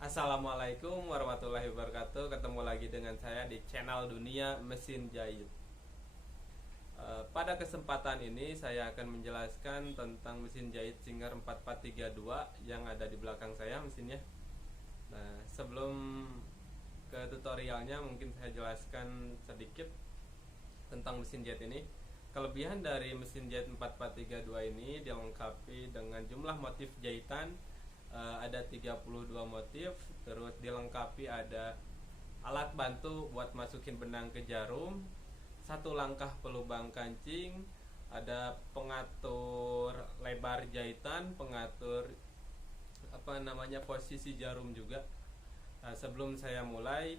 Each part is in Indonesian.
Assalamualaikum warahmatullahi wabarakatuh. Ketemu lagi dengan saya di channel Dunia Mesin Jahit. Pada kesempatan ini saya akan menjelaskan tentang mesin jahit Singer 4432 yang ada di belakang saya mesinnya. Nah, sebelum ke tutorialnya mungkin saya jelaskan sedikit tentang mesin jahit ini. Kelebihan dari mesin jahit 4432 ini dilengkapi dengan jumlah motif jahitan, ada 32 motif, terus dilengkapi ada alat bantu buat masukin benang ke jarum, satu langkah pelubang kancing, ada pengatur lebar jahitan, pengatur posisi jarum juga. Nah, sebelum saya mulai,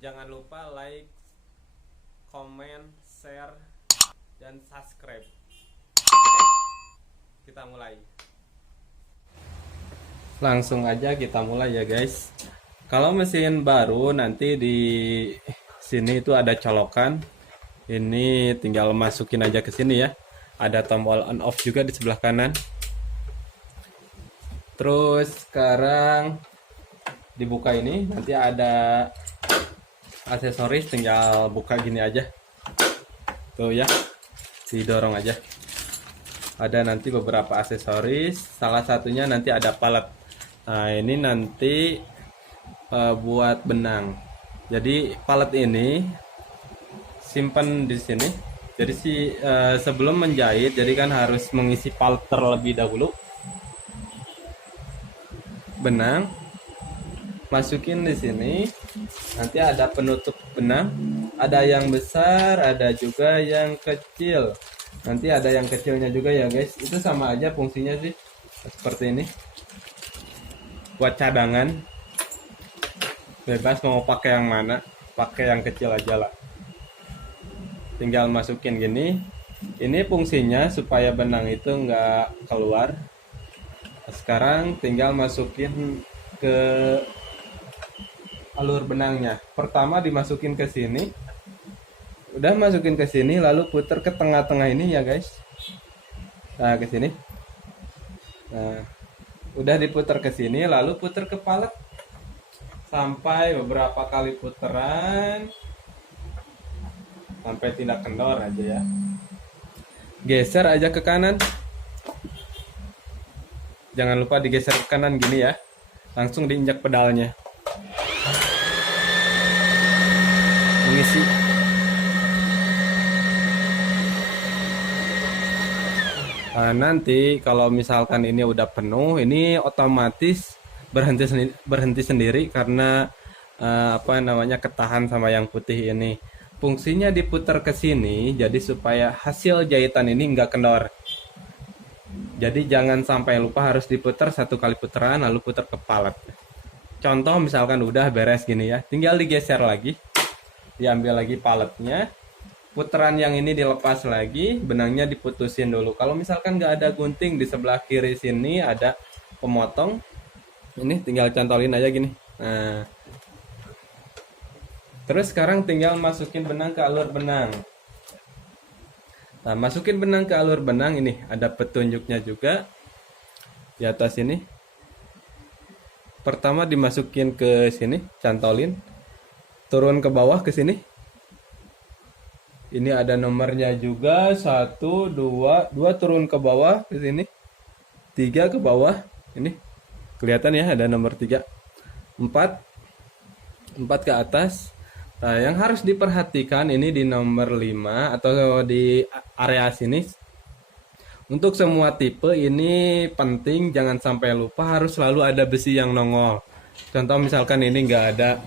jangan lupa like, comment, share, dan subscribe. Oke, kita mulai. Langsung aja kita mulai ya guys. Kalau mesin baru nanti di sini itu ada colokan. Ini tinggal masukin aja ke sini ya. Ada tombol on off juga di sebelah kanan. Terus sekarang dibuka ini, nanti ada aksesoris, tinggal buka gini aja. Tuh ya. Didorong aja. Ada nanti beberapa aksesoris, salah satunya nanti ada palet. Nah, ini nanti buat benang. Jadi palet ini simpan di sini. Jadi sebelum menjahit, jadi kan harus mengisi palet terlebih dahulu. Benang masukin di sini. Nanti ada penutup benang. Ada yang besar, ada juga yang kecil. Nanti ada yang kecilnya juga ya guys. Itu sama aja fungsinya sih. Seperti ini. Buat cadangan, bebas mau pakai yang mana, pakai yang kecil aja lah. Tinggal masukin gini. Ini fungsinya supaya benang itu nggak keluar. Sekarang tinggal masukin ke alur benangnya. Pertama dimasukin ke sini. Udah masukin ke sini, lalu putar ke tengah-tengah ini ya guys. Nah, ke sini. Nah, udah diputar ke sini, lalu putar ke palet sampai beberapa kali putaran sampai tidak kendor aja ya. Geser aja ke kanan, jangan lupa digeser ke kanan gini ya, langsung diinjak pedalnya, mengisi. Nah, nanti kalau misalkan ini udah penuh, ini otomatis berhenti sendiri karena ketahan sama yang putih ini. Fungsinya diputar ke sini, jadi supaya hasil jahitan ini nggak kendor. Jadi jangan sampai lupa, harus diputar satu kali putaran lalu putar ke palet. Contoh misalkan udah beres gini ya, tinggal digeser lagi, diambil lagi paletnya. Putaran yang ini dilepas lagi, benangnya diputusin dulu. Kalau misalkan nggak ada gunting, di sebelah kiri sini ada pemotong. Ini tinggal cantolin aja gini. Nah, terus sekarang tinggal masukin benang ke alur benang. Nah, masukin benang ke alur benang, ini ada petunjuknya juga di atas ini. Pertama dimasukin ke sini, cantolin, turun ke bawah ke sini. Ini ada nomornya juga, 1, 2 turun ke bawah ke sini, 3 ke bawah, ini kelihatan ya ada nomor 3, 4 ke atas. Nah, yang harus diperhatikan ini di nomor 5 atau di area sini. Untuk semua tipe ini penting, jangan sampai lupa, harus selalu ada besi yang nongol. Contoh misalkan ini nggak ada,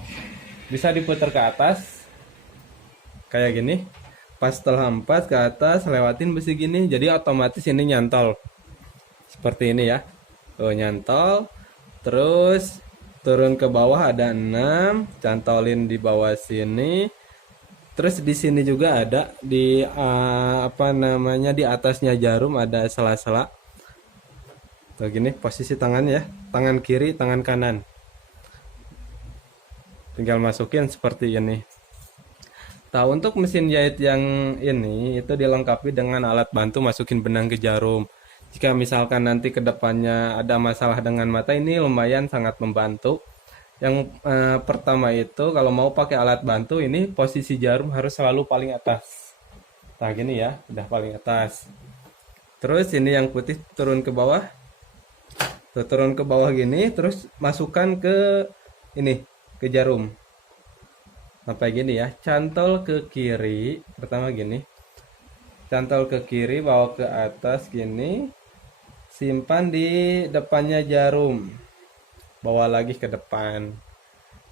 bisa diputar ke atas kayak gini. Pas setelah 4 ke atas, lewatin besi gini, jadi otomatis ini nyantol seperti ini ya. Tuh, nyantol. Terus turun ke bawah ada 6, cantolin di bawah sini. Terus di sini juga ada di di atasnya jarum ada sela-sela. Tuh gini posisi tangan ya, tangan kiri, tangan kanan. Tinggal masukin seperti ini. Nah, untuk mesin jahit yang ini itu dilengkapi dengan alat bantu masukin benang ke jarum. Jika misalkan nanti kedepannya ada masalah dengan mata, ini lumayan sangat membantu. Yang pertama itu kalau mau pakai alat bantu ini posisi jarum harus selalu paling atas. Nah gini ya, udah paling atas. Terus ini yang putih turun ke bawah. Tuh, turun ke bawah gini, terus masukkan ke ini, ke jarum. Sampai gini ya, cantol ke kiri. Pertama gini, cantol ke kiri, bawa ke atas gini. Simpan di depannya jarum. Bawa lagi ke depan.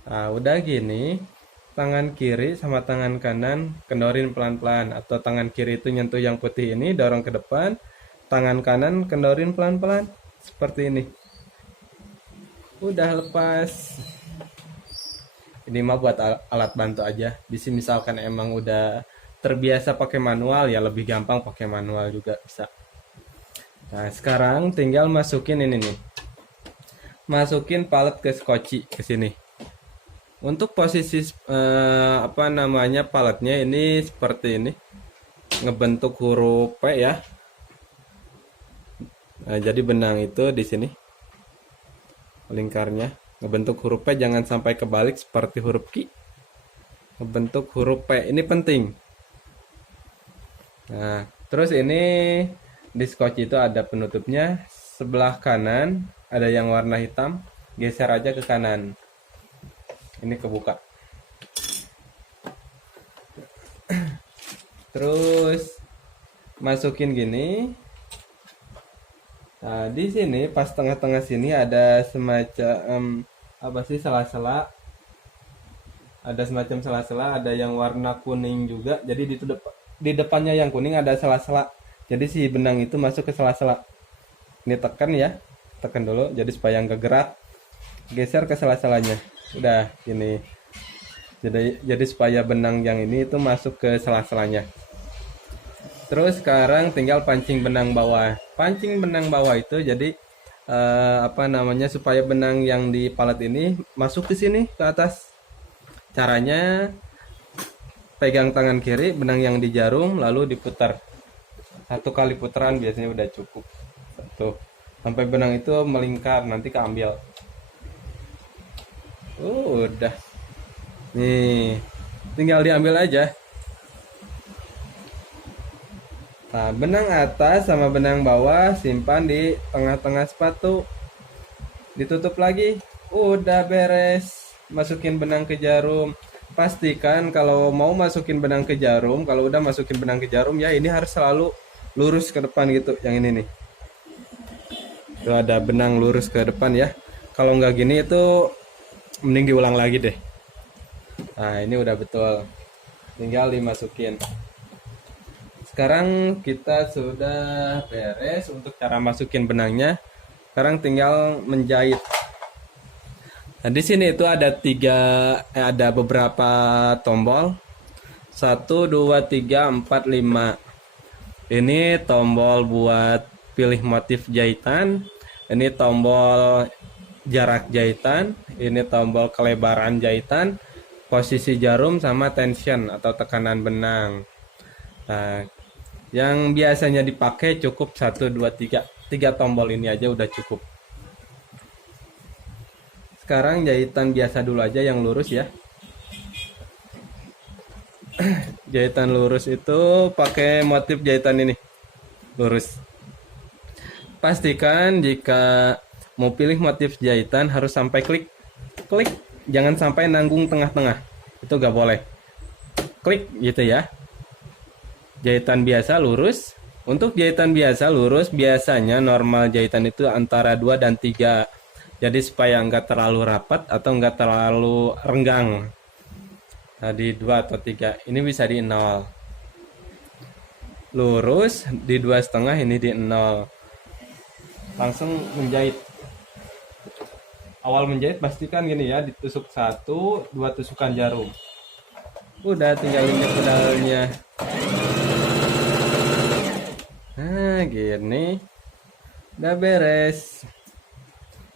Nah, udah gini, tangan kiri sama tangan kanan kendorin pelan-pelan. Atau tangan kiri itu nyentuh yang putih ini, dorong ke depan. Tangan kanan kendorin pelan-pelan. Seperti ini. Udah lepas. Ini mah buat alat bantu aja. Bisa misalkan emang udah terbiasa pakai manual ya lebih gampang pakai manual juga bisa. Nah, sekarang tinggal masukin ini nih. Masukin palet ke skoci ke sini. Untuk posisi apa namanya paletnya ini seperti ini. Ngebentuk huruf P ya. Nah, jadi benang itu di sini. Lingkarnya ngebentuk huruf P, jangan sampai kebalik seperti huruf Q. Ngebentuk huruf P ini penting. Nah, terus ini di scotch itu ada penutupnya. Sebelah kanan ada yang warna hitam, geser aja ke kanan. Ini kebuka. Terus masukin gini. Nah, di sini pas tengah-tengah sini ada semacam apa sih, sela-sela. Ada semacam sela-sela, ada yang warna kuning juga. Jadi di depannya yang kuning ada sela-sela. Jadi si benang itu masuk ke sela-sela. Ini tekan ya, tekan dulu jadi supaya nggak gerak. Geser ke sela-selanya. Udah gini. Jadi supaya benang yang ini itu masuk ke sela-selanya. Terus sekarang tinggal pancing benang bawah. Pancing benang bawah itu jadi apa namanya, supaya benang yang di palet ini masuk ke sini ke atas. Caranya pegang tangan kiri benang yang di jarum lalu diputar. 1 kali putaran biasanya udah cukup. Tuh, sampai benang itu melingkar, nanti keambil. Udah. Nih, tinggal diambil aja. Nah, benang atas sama benang bawah simpan di tengah-tengah sepatu. Ditutup lagi. Udah beres. Masukin benang ke jarum. Pastikan kalau mau masukin benang ke jarum, kalau udah masukin benang ke jarum ya ini harus selalu lurus ke depan gitu. Yang ini nih. Tuh ada benang lurus ke depan ya. Kalau nggak gini itu mending diulang lagi deh. Nah, ini udah betul. Tinggal dimasukin. Sekarang kita sudah beres untuk cara masukin benangnya. Sekarang tinggal menjahit. Nah, di sini itu ada beberapa tombol. 1, 2, 3, 4, 5. Ini tombol buat pilih motif jahitan. Ini tombol jarak jahitan. Ini tombol kelebaran jahitan. Posisi jarum sama tension atau tekanan benang. Nah, yang biasanya dipakai cukup 1, 2, 3. 3 tombol ini aja udah cukup. Sekarang jahitan biasa dulu aja yang lurus ya. Jahitan lurus itu pakai motif jahitan ini. Lurus. Pastikan jika mau pilih motif jahitan harus sampai klik. Klik. Jangan sampai nanggung tengah-tengah. Itu gak boleh. Klik gitu ya. Jahitan biasa lurus. Untuk jahitan biasa lurus biasanya normal jahitan itu antara 2 dan 3. Jadi supaya nggak terlalu rapat atau nggak terlalu renggang. Nah, di 2 atau 3 ini bisa di 0. Lurus di 2,5, ini di 0. Langsung menjahit. Awal menjahit pastikan gini ya, ditusuk 1, 2 tusukan jarum. Udah tinggal injek pedalnya. Nah, gini. Udah beres.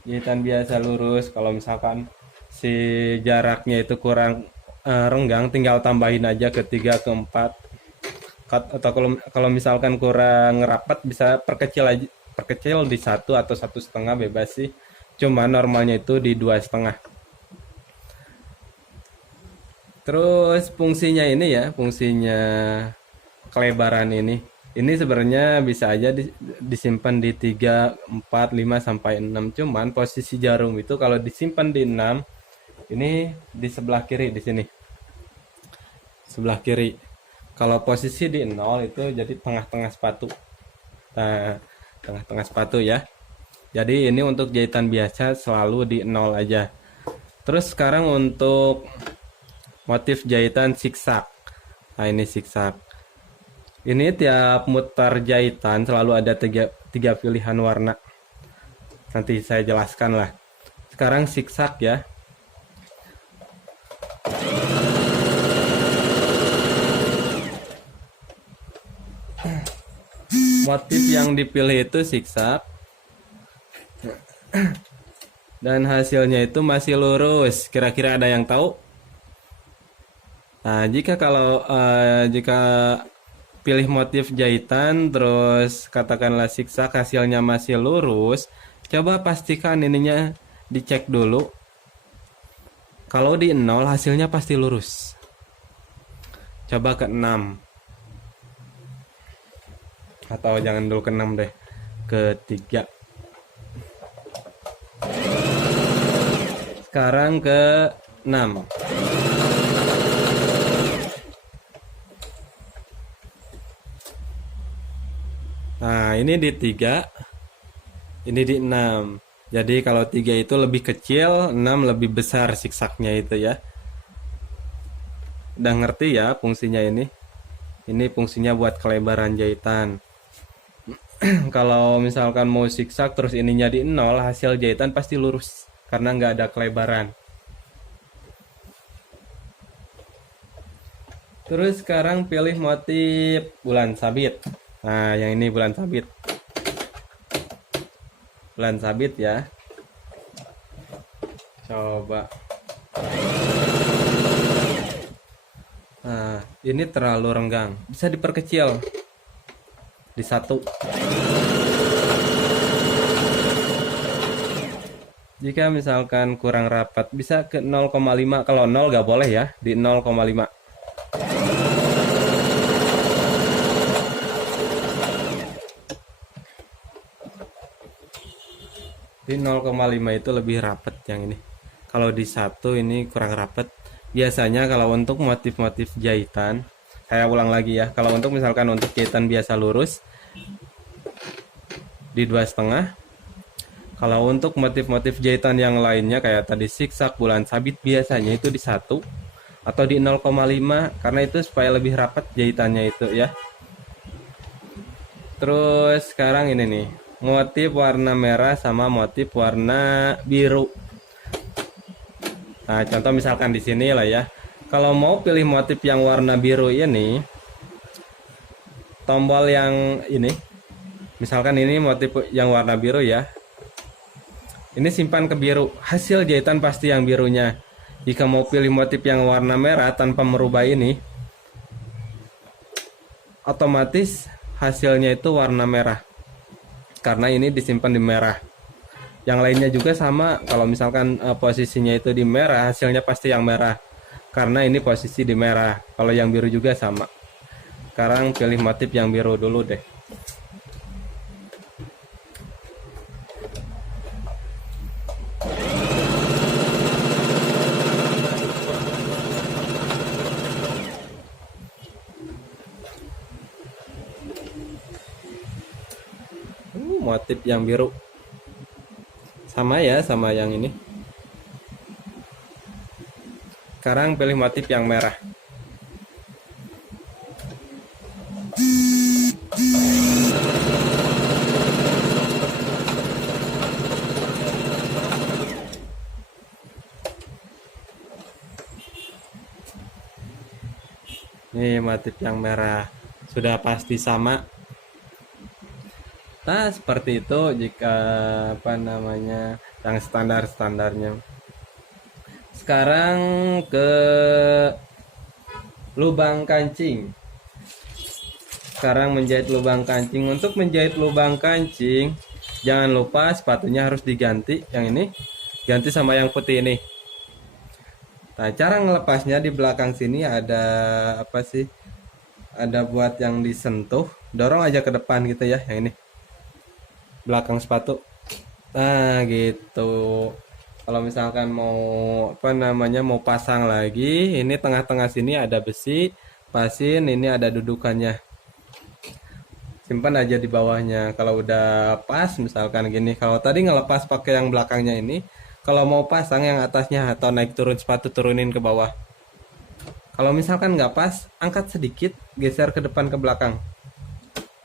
Jahitan biasa lurus. Kalau misalkan si jaraknya itu kurang renggang, tinggal tambahin aja ke 3, ke 4. Atau kalau misalkan kurang rapat bisa perkecil di 1 atau 1,5 bebas sih. Cuma normalnya itu di 2,5. Terus fungsinya ini ya, fungsinya kelebaran ini sebenarnya bisa aja disimpan di 3, 4, 5 sampai 6. Cuman posisi jarum itu kalau disimpan di 6, ini di sebelah kiri di sini. Sebelah kiri. Kalau posisi di 0 itu jadi tengah-tengah sepatu. Nah, tengah-tengah sepatu ya. Jadi ini untuk jahitan biasa selalu di 0 aja. Terus sekarang untuk motif jahitan zigzag. Nah, ini zigzag. Ini tiap muter jahitan selalu ada tiga pilihan warna. Nanti saya jelaskan lah. Sekarang zigzag ya. Motif yang dipilih itu zigzag. Dan hasilnya itu masih lurus. Kira-kira ada yang tahu? Nah, jika pilih motif jahitan terus katakanlah zigzag hasilnya masih lurus, coba pastikan ininya dicek dulu. Kalau di 0 hasilnya pasti lurus. Coba ke 6. Atau jangan dulu ke 6 deh. Ke 3. Sekarang ke 6. Nah, ini di 3, ini di 6. Jadi kalau 3 itu lebih kecil, 6 lebih besar zigzagnya itu ya. Udah ngerti ya fungsinya ini? Ini fungsinya buat kelebaran jahitan. Kalau misalkan mau zigzag terus ininya di 0, hasil jahitan pasti lurus karena nggak ada kelebaran. Terus sekarang pilih motif bulan sabit. Nah, yang ini bulan sabit. Bulan sabit ya. Coba. Nah, ini terlalu renggang. Bisa diperkecil. Di 1. Jika misalkan kurang rapat, bisa ke 0,5. Kalau 0 nggak boleh ya, di 0,5. Di 0,5 itu lebih rapat yang ini. Kalau di 1 ini kurang rapat. Biasanya kalau untuk motif-motif jahitan, saya ulang lagi ya. Kalau untuk misalkan untuk jahitan biasa lurus di 2,5. Kalau untuk motif-motif jahitan yang lainnya kayak tadi zigzag, bulan sabit biasanya itu di 1 atau di 0,5 karena itu supaya lebih rapat jahitannya itu ya. Terus sekarang ini nih, motif warna merah sama motif warna biru. Nah, contoh misalkan di sini lah ya. Kalau mau pilih motif yang warna biru ini, tombol yang ini, misalkan ini motif yang warna biru ya. Ini simpan ke biru, hasil jahitan pasti yang birunya. Jika mau pilih motif yang warna merah tanpa merubah ini, otomatis hasilnya itu warna merah. Karena ini disimpan di merah. Yang lainnya juga sama, kalau misalkan posisinya itu di merah, hasilnya pasti yang merah. Karena ini posisi di merah. Kalau yang biru juga sama. Sekarang pilih motif yang biru dulu deh. Motif yang biru sama ya sama yang ini. Sekarang pilih motif yang merah. Ini motif yang merah sudah pasti sama. Nah, seperti itu jika yang standar-standarnya. Sekarang ke lubang kancing. Sekarang menjahit lubang kancing. Untuk menjahit lubang kancing, jangan lupa sepatunya harus diganti. Yang ini ganti sama yang putih ini. Nah, cara ngelepasnya di belakang sini ada apa sih? Ada buat yang disentuh, dorong aja ke depan gitu ya, yang ini belakang sepatu. Nah, gitu. Kalau misalkan mau apa namanya mau pasang lagi, ini tengah-tengah sini ada besi, pasin, ini ada dudukannya. Simpan aja di bawahnya. Kalau udah pas, misalkan gini, kalau tadi ngelepas pakai yang belakangnya ini, kalau mau pasang yang atasnya atau naik turun sepatu turunin ke bawah. Kalau misalkan nggak pas, angkat sedikit, geser ke depan ke belakang.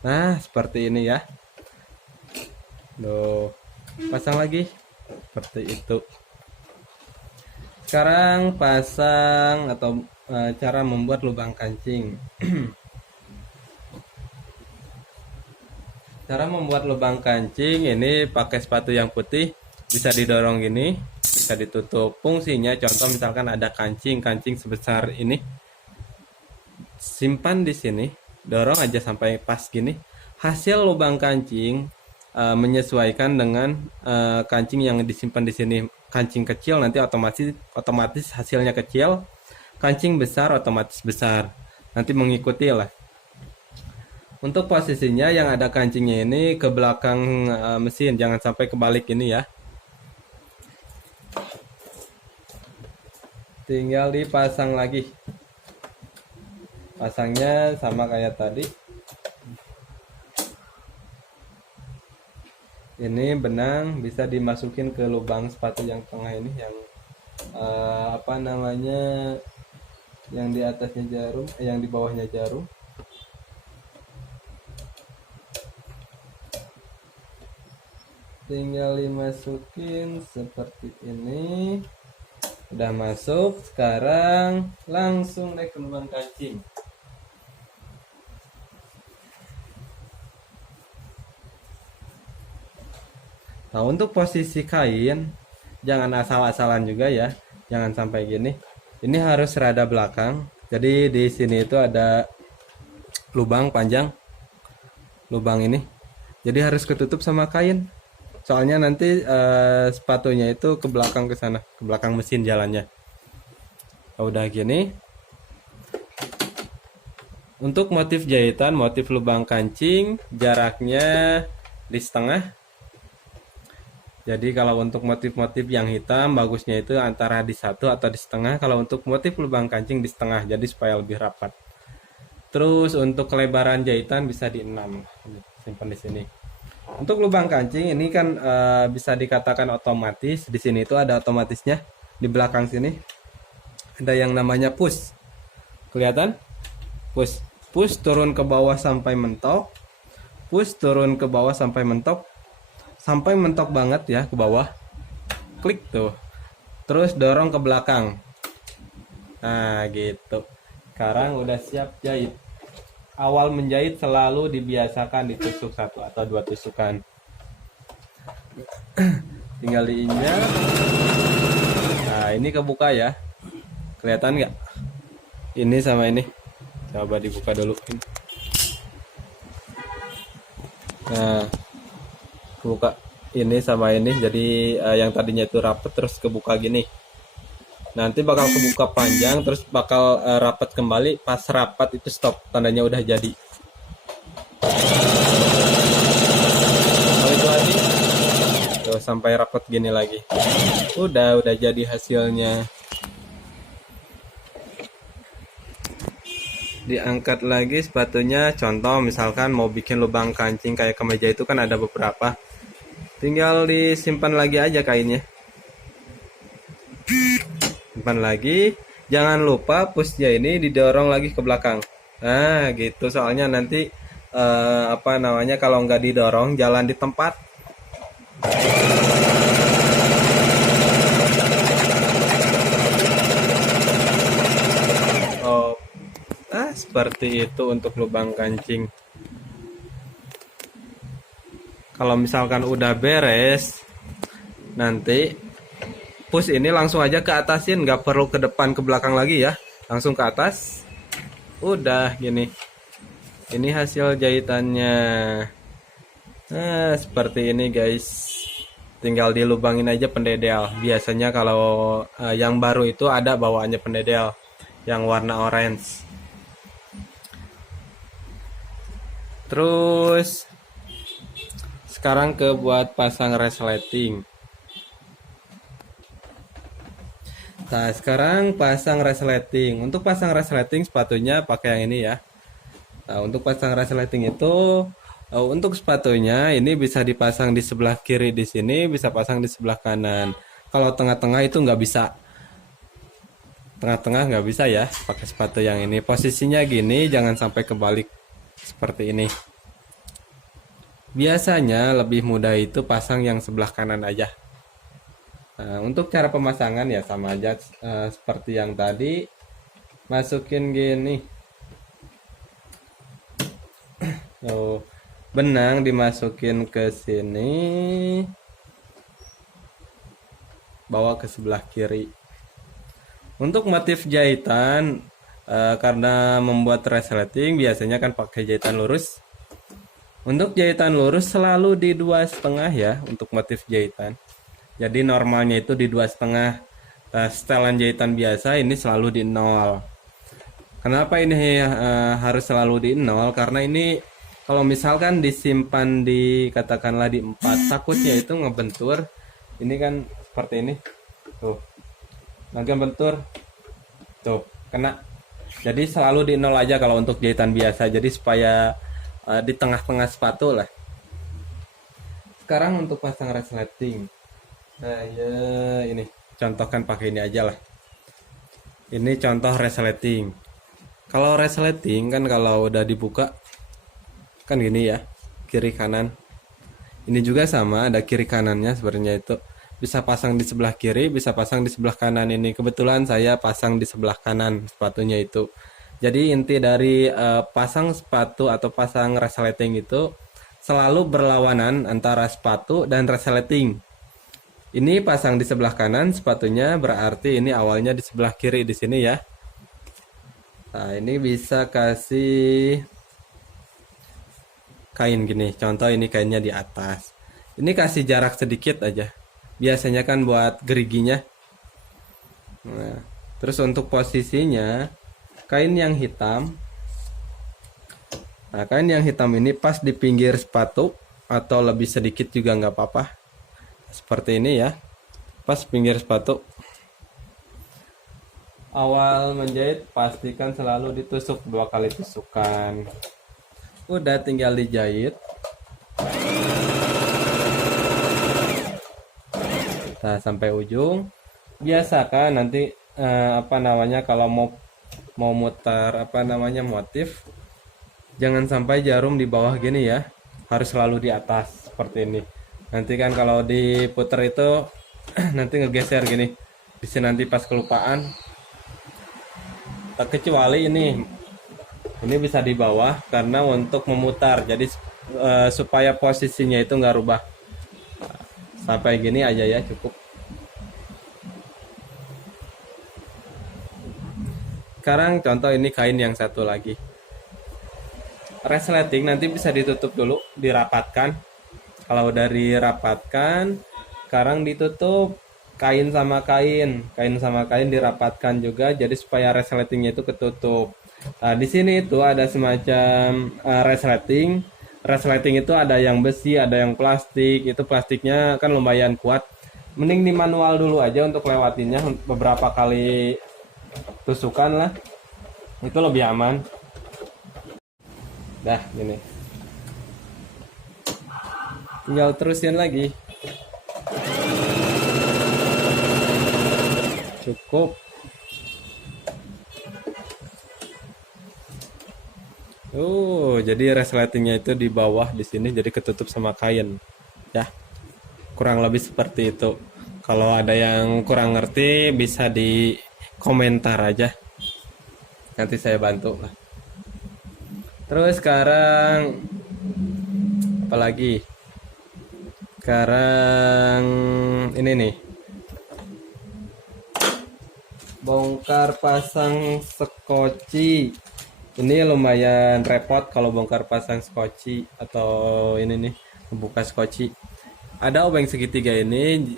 Nah, seperti ini ya. Loh, pasang lagi. Seperti itu. Sekarang pasang atau cara membuat lubang kancing. Cara membuat lubang kancing ini pakai sepatu yang putih, bisa didorong gini, bisa ditutup. Fungsinya contoh misalkan ada kancing sebesar ini, simpan di sini, dorong aja sampai pas gini. Hasil lubang kancing menyesuaikan dengan kancing yang disimpan di sini. Kancing kecil nanti otomatis hasilnya kecil, kancing besar otomatis besar. Nanti mengikuti lah. Untuk posisinya yang ada kancingnya ini ke belakang mesin, jangan sampai kebalik ini ya. Tinggal dipasang lagi. Pasangnya sama kayak tadi. Ini benang bisa dimasukin ke lubang sepatu yang tengah ini, yang apa namanya, yang di atasnya jarum, yang di bawahnya jarum. Tinggal dimasukin seperti ini. Udah masuk, sekarang langsung naik ke lubang kancing. Nah, untuk posisi kain jangan asal-asalan juga ya, jangan sampai gini. Ini harus rada belakang. Jadi di sini itu ada lubang panjang, lubang ini. Jadi harus ketutup sama kain. Soalnya nanti sepatunya itu ke belakang ke sana, ke belakang mesin jalannya. Udah gini. Untuk motif jahitan, motif lubang kancing, jaraknya di setengah. Jadi kalau untuk motif-motif yang hitam, bagusnya itu antara di 1 atau di setengah. Kalau untuk motif lubang kancing di setengah, jadi supaya lebih rapat. Terus untuk kelebaran jahitan bisa di 6. Simpan di sini. Untuk lubang kancing ini kan bisa dikatakan otomatis. Di sini itu ada otomatisnya. Di belakang sini ada yang namanya push. Kelihatan? Push. Push turun ke bawah sampai mentok. Push turun ke bawah sampai mentok. Sampai mentok banget ya ke bawah. Klik tuh. Terus dorong ke belakang. Nah, gitu. Sekarang udah siap jahit. Awal menjahit selalu dibiasakan ditusuk 1 atau 2 tusukan. Tinggal diinjak. Nah, ini kebuka ya. Kelihatan nggak? Ini sama ini. Coba dibuka dulu. Nah, kebuka ini sama ini. Jadi yang tadinya itu rapet terus kebuka gini. Nanti bakal kebuka panjang, terus bakal rapat kembali. Pas rapat itu stop, tandanya udah jadi. Balik lagi, tuh sampai rapat gini lagi. Udah jadi hasilnya. Diangkat lagi sepatunya. Contoh misalkan mau bikin lubang kancing kayak kemeja itu kan ada beberapa. Tinggal disimpan lagi aja kainnya. Simpan lagi, jangan lupa pushnya ini didorong lagi ke belakang. Nah gitu, soalnya nanti apa namanya, kalau nggak didorong jalan di tempat. Oh, seperti itu untuk lubang kancing. Kalau misalkan udah beres, nanti push ini langsung aja ke atasin, nggak perlu ke depan ke belakang lagi ya, langsung ke atas. Udah gini. Ini hasil jahitannya. Nah, seperti ini guys. tinggal dilubangin aja pendedel. Biasanya kalau yang baru itu ada bawaannya pendedel yang warna orange. Terus sekarang ke buat pasang resleting. Nah, sekarang pasang resleting. Untuk pasang resleting sepatunya pakai yang ini ya. Nah, untuk pasang resleting itu untuk sepatunya ini bisa dipasang di sebelah kiri di sini, bisa pasang di sebelah kanan. Kalau tengah-tengah itu nggak bisa. Tengah-tengah nggak bisa ya, pakai sepatu yang ini. Posisinya gini, jangan sampai kebalik seperti ini. Biasanya lebih mudah itu pasang yang sebelah kanan aja. Nah, untuk cara pemasangan ya sama aja seperti yang tadi. Masukin gini. Oh, benang dimasukin ke sini, bawa ke sebelah kiri. Untuk motif jahitan, karena membuat resleting biasanya kan pakai jahitan lurus. Untuk jahitan lurus selalu di 2,5 ya untuk motif jahitan. Jadi normalnya itu di 2,5. Setelan jahitan biasa ini selalu di 0. Kenapa ini harus selalu di 0? Karena ini kalau misalkan disimpan di katakanlah di 4, takutnya itu ngebentur. Ini kan seperti ini. Tuh. Nanti bentur. Tuh, kena. Jadi selalu di 0 aja kalau untuk jahitan biasa. Jadi supaya di tengah-tengah sepatu lah. Sekarang untuk pasang resleting. Nah, ya ini contohkan pakai ini aja lah. Ini contoh resleting. Kalau resleting kan kalau udah dibuka kan gini ya, kiri kanan. Ini juga sama, ada kiri kanannya sebenarnya itu. Bisa pasang di sebelah kiri, bisa pasang di sebelah kanan ini. Kebetulan saya pasang di sebelah kanan sepatunya itu. Jadi inti dari pasang sepatu atau pasang resleting itu selalu berlawanan antara sepatu dan resleting. Ini pasang di sebelah kanan sepatunya, berarti ini awalnya di sebelah kiri di sini ya. Nah, ini bisa kasih kain gini. Contoh ini kainnya di atas. Ini kasih jarak sedikit aja. Biasanya kan buat geriginya. Nah, terus untuk posisinya kain yang hitam. Nah, kain yang hitam ini pas di pinggir sepatu atau lebih sedikit juga nggak apa-apa. Seperti ini ya. Pas pinggir sepatu. Awal menjahit pastikan selalu ditusuk 2 kali tusukan. Udah tinggal dijahit. Nah, sampai ujung. Biasakan nanti kalau mau mutar motif, jangan sampai jarum di bawah gini ya. Harus selalu di atas seperti ini. Nanti kan kalau diputer itu nanti ngegeser gini. Di sini nanti pas kelupaan. Kecuali ini bisa di bawah karena untuk memutar. Jadi supaya posisinya itu nggak rubah. Sampai gini aja ya cukup. Sekarang contoh ini kain yang satu lagi. Resleting nanti bisa ditutup dulu, dirapatkan. Kalau udah dirapatkan, sekarang ditutup kain sama kain dirapatkan juga, jadi supaya resletingnya itu ketutup. Nah, di sini itu ada semacam resleting. Resleting itu ada yang besi, ada yang plastik. Itu plastiknya kan lumayan kuat. Mending di manual dulu aja untuk lewatinnya beberapa kali tusukan lah. Itu lebih aman. Dah, gini. Tinggal terusin lagi. Cukup. Jadi resletingnya itu di bawah di sini jadi ketutup sama kain. Ya. Kurang lebih seperti itu. Kalau ada yang kurang ngerti bisa di komentar aja. Nanti saya bantu lah. Terus sekarang apalagi? Sekarang ini nih. Bongkar pasang skoci. Ini lumayan repot kalau bongkar pasang skoci atau ini nih, membuka skoci. ada obeng segitiga ini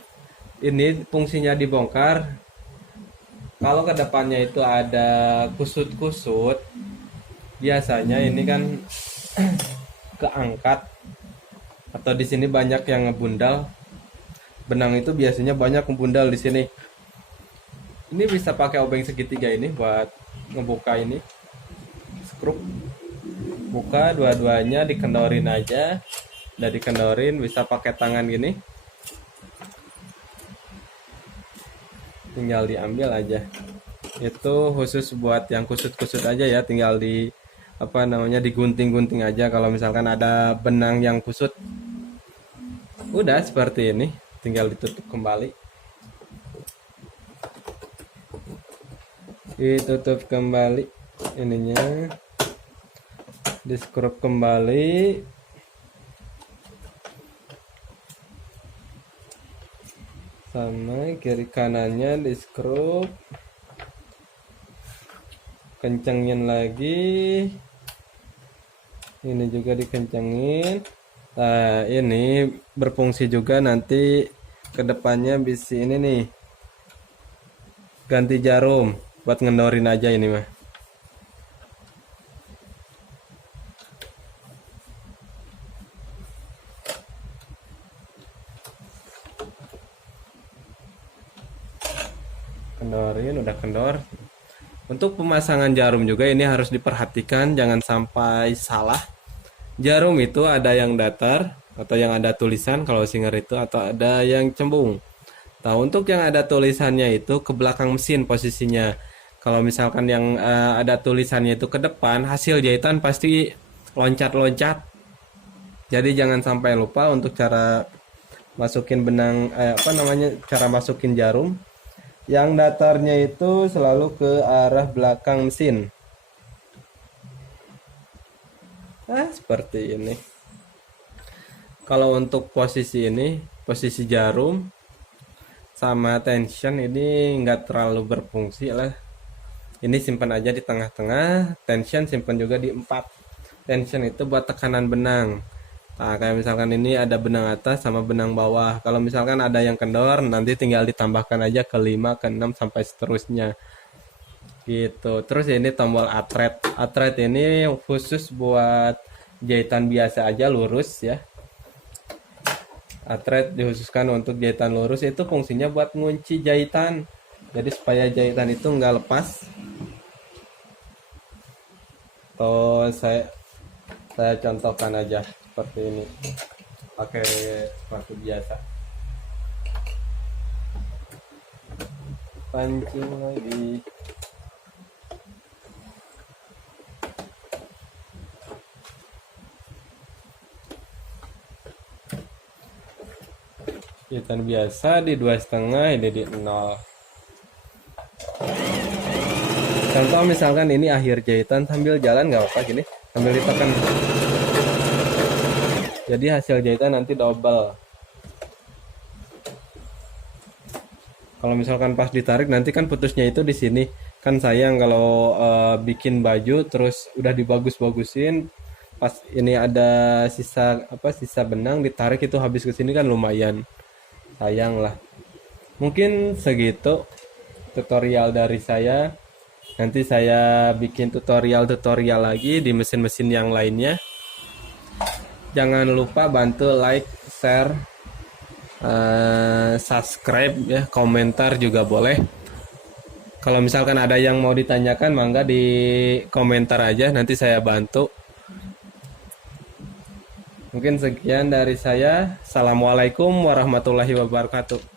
fungsinya dibongkar kalau ke depannya itu ada kusut-kusut. Biasanya ini kan keangkat atau di sini banyak yang ngebundal. Benang itu biasanya banyak ngebundal di sini. Ini bisa pakai obeng segitiga ini buat ngebuka ini. Skrup. Buka dua-duanya, dikendorin aja. Udah dikendorin, bisa pakai tangan gini. Tinggal diambil aja. Itu khusus buat yang kusut-kusut aja ya, tinggal digunting-gunting aja kalau misalkan ada benang yang kusut. Udah seperti ini, tinggal ditutup kembali. Ditutup kembali ininya, di skrup kembali. Sama kiri kanannya di skrup, kencengin lagi, ini juga dikencengin. Nah ini berfungsi juga nanti kedepannya bisa ini nih, ganti jarum buat ngendorin aja ini mah. Kendorin, udah kendor. Untuk pemasangan jarum juga ini harus diperhatikan, jangan sampai salah. Jarum itu ada yang datar atau yang ada tulisan kalau Singer itu, atau ada yang cembung. Nah untuk yang ada tulisannya itu ke belakang mesin posisinya. Kalau misalkan yang ada tulisannya itu ke depan, hasil jahitan pasti loncat-loncat. Jadi jangan sampai lupa untuk cara masukin benang, cara masukin jarum. Yang datarnya itu selalu ke arah belakang mesin. Nah, seperti ini. Kalau untuk posisi ini, posisi jarum sama tension ini nggak terlalu berfungsi lah. Ini simpan aja di tengah-tengah, tension simpan juga di 4. Tension itu buat tekanan benang. Nah, kayak misalkan ini ada benang atas sama benang bawah. Kalau misalkan ada yang kendor, nanti tinggal ditambahkan aja ke 5, ke 6 sampai seterusnya. Gitu. Terus ini tombol atret. Atret ini khusus buat jahitan biasa aja lurus ya. Atret dikhususkan untuk jahitan lurus, itu fungsinya buat ngunci jahitan. Jadi supaya jahitan itu nggak lepas. Tuh saya contohkan aja seperti ini, pakai sepatu biasa. Pancing lagi. Jahitan biasa di 2,5, ini di 0. Contoh misalkan ini akhir jahitan, sambil jalan nggak apa-apa gini, sambil ditekan. Jadi hasil jahitan nanti double. Kalau misalkan pas ditarik nanti kan putusnya itu di sini. Kan sayang kalau bikin baju terus udah dibagus-bagusin, pas ini ada sisa benang ditarik itu habis ke sini kan lumayan. Sayang lah. Mungkin segitu tutorial dari saya. Nanti saya bikin tutorial lagi di mesin-mesin yang lainnya. Jangan lupa bantu like, share, subscribe ya, komentar juga boleh. Kalau misalkan ada yang mau ditanyakan, mangga di komentar aja, nanti saya bantu. Mungkin sekian dari saya. Assalamualaikum warahmatullahi wabarakatuh.